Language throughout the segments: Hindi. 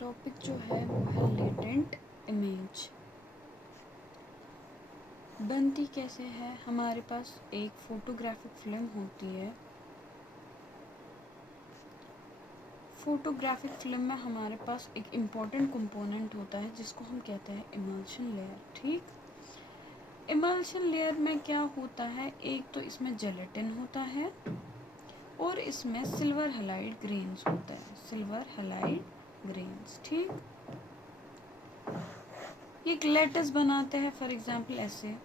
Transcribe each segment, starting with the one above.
टॉपिक जो है वो है लेटेंट इमेज। बनती कैसे है? हमारे पास एक फोटोग्राफिक फिल्म होती है। फोटोग्राफिक फिल्म में हमारे पास एक इम्पॉर्टेंट कंपोनेंट होता है जिसको हम कहते हैं इमल्शन लेयर। ठीक, इमल्शन लेयर में क्या होता है, एक तो इसमें जेलेटिन होता है और इसमें सिल्वर हैलाइड ग्रेन्स होता है, सिल्वर हैलाइड ग्रेन्स। ठीक, ये एक लेटेस बनाते हैं। फॉर एग्जांपल ऐसे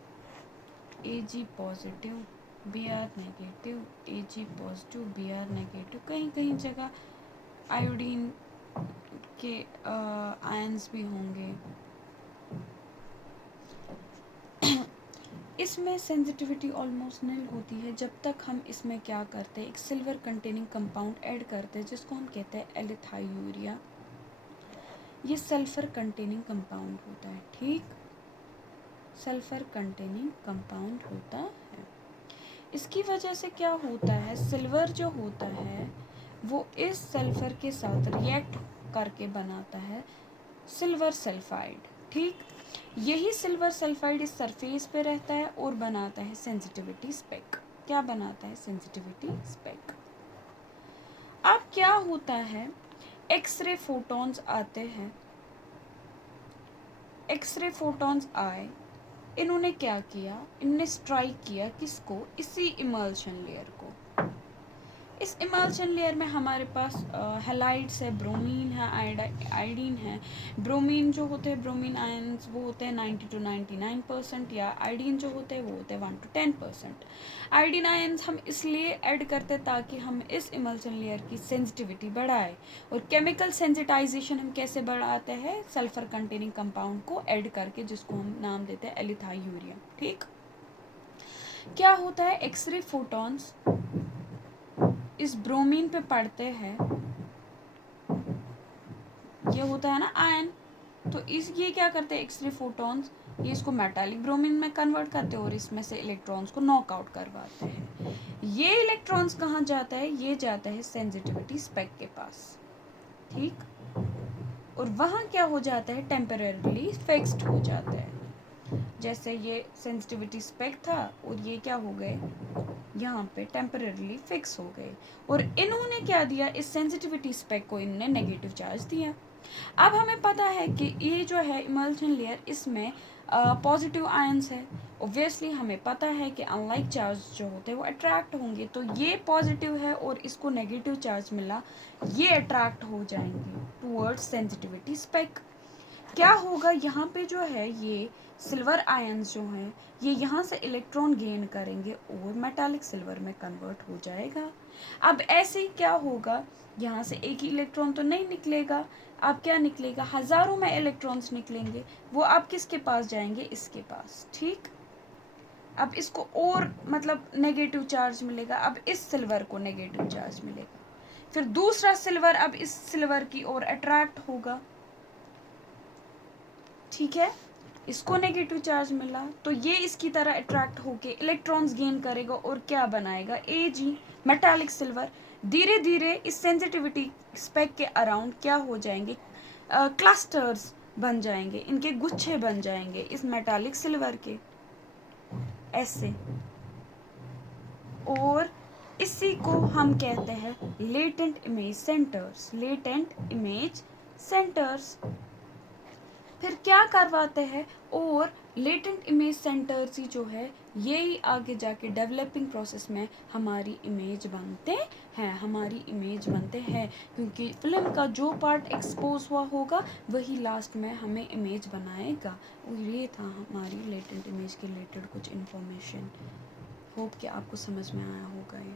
Ag positive Br negative, Ag positive Br negative. कहीं कहीं जगह आयोडीन के आयंस भी होंगे। इसमें सेंसिटिविटी ऑलमोस्ट नील होती है जब तक हम इसमें क्या करते हैं, एक सिल्वर कंटेनिंग कंपाउंड ऐड करते हैं जिसको हम कहते हैं एलिथायूरिया। ये सल्फर कंटेनिंग कंपाउंड होता है। ठीक, सल्फर कंटेनिंग कंपाउंड होता है। इसकी वजह से क्या होता है, सिल्वर जो होता है वो इस सल्फर के साथ रिएक्ट करके बनाता है सिल्वर सल्फाइड। ठीक, यही सिल्वर सल्फाइड इस सरफेस पे रहता है और बनाता है सेंसिटिविटी स्पेक। क्या बनाता है? Sensitivity spec. अब क्या होता है, एक्सरे फोटॉन्स आते हैं। एक्सरे फोटॉन्स आए, इन्होंने क्या किया, इन्होंने स्ट्राइक किया किसको? इसी इमल्शन लेयर को। इस इमल्शन लेयर में हमारे पास हैलाइड्स है, ब्रोमीन है, आयोडीन है। ब्रोमीन जो होते हैं, ब्रोमीन आयंस वो होते हैं 90 to 99%, या आयोडीन जो होते हैं वो होते हैं 1 to 10%। आयोडीन आयंस हम इसलिए ऐड करते हैं ताकि हम इस इमल्शन लेयर की सेंसिटिविटी बढ़ाए। और केमिकल सेंसिटाइजेशन हम कैसे बढ़ाते हैं? सल्फर कंटेनिंग कंपाउंड को ऐड करके, जिसको हम नाम देते हैं एलिथायूरिया। ठीक, क्या होता है, एक्सरे फोटॉन्स इस ब्रोमीन पे पड़ते हैं, ये होता है ना आयन, तो ये क्या करते हैं, एक्सरे फोटॉन्स ये इसको मेटालिक ब्रोमीन में कन्वर्ट करते हैं और इसमें से इलेक्ट्रॉन्स को नॉकआउट करवाते हैं। ये इलेक्ट्रॉन्स कहाँ जाता है? ये जाता है सेंसिटिविटी स्पेक के पास। ठीक, और वहाँ क्या हो जाता है, टेम्परेरीली फिक्स्ड हो जाता है। जैसे ये सेंसिटिविटी स्पेक था और ये क्या हो गए, यहाँ पे टेम्परेरीली फिक्स हो गए। और इन्होंने क्या दिया, इस सेंसिटिविटी स्पेक को इन्होंने नेगेटिव चार्ज दिया। अब हमें पता है कि ये जो है इमल्शन लेयर, इसमें पॉजिटिव आयंस है। ऑब्वियसली हमें पता है कि अनलाइक चार्ज जो होते हैं वो अट्रैक्ट होंगे, तो ये पॉजिटिव है और इसको नेगेटिव चार्ज मिला, ये अट्रैक्ट हो जाएंगे टूवर्ड्स सेंसिटिविटी स्पेक। क्या होगा, यहाँ पे जो है ये सिल्वर आयंस जो हैं ये यहाँ से इलेक्ट्रॉन गेन करेंगे और मेटालिक सिल्वर में कन्वर्ट हो जाएगा। अब ऐसे ही क्या होगा, यहाँ से एक ही इलेक्ट्रॉन तो नहीं निकलेगा, अब क्या निकलेगा, हजारों में इलेक्ट्रॉन्स निकलेंगे। वो अब किसके पास जाएंगे? इसके पास। ठीक, अब इसको और मतलब नेगेटिव चार्ज मिलेगा, अब इस सिल्वर को नेगेटिव चार्ज मिलेगा। फिर दूसरा सिल्वर अब इस सिल्वर की ओर अट्रैक्ट होगा। ठीक है, इसको नेगेटिव चार्ज मिला तो ये इसकी तरह अट्रैक्ट होके इलेक्ट्रॉन्स गेन करेगा और क्या बनाएगा, Ag मेटालिक सिल्वर। धीरे धीरे इस सेंसिटिविटी स्पेक के अराउंड क्या हो जाएंगे, क्लस्टर्स बन जाएंगे, इनके गुच्छे बन जाएंगे इस मेटालिक सिल्वर के, ऐसे। और इसी को हम कहते हैं latent image centres. Latent image centres फिर क्या करवाते हैं, और लेटेंट इमेज सेंटर्स ही जो है ये ही आगे जाके डेवलपिंग प्रोसेस में हमारी इमेज बनते हैं, हमारी इमेज बनते हैं, क्योंकि फिल्म का जो पार्ट एक्सपोज हुआ होगा वही लास्ट में हमें इमेज बनाएगा। और ये था हमारी लेटेंट इमेज के रिलेटेड कुछ इन्फॉर्मेशन। होप कि आपको समझ में आया होगा ये।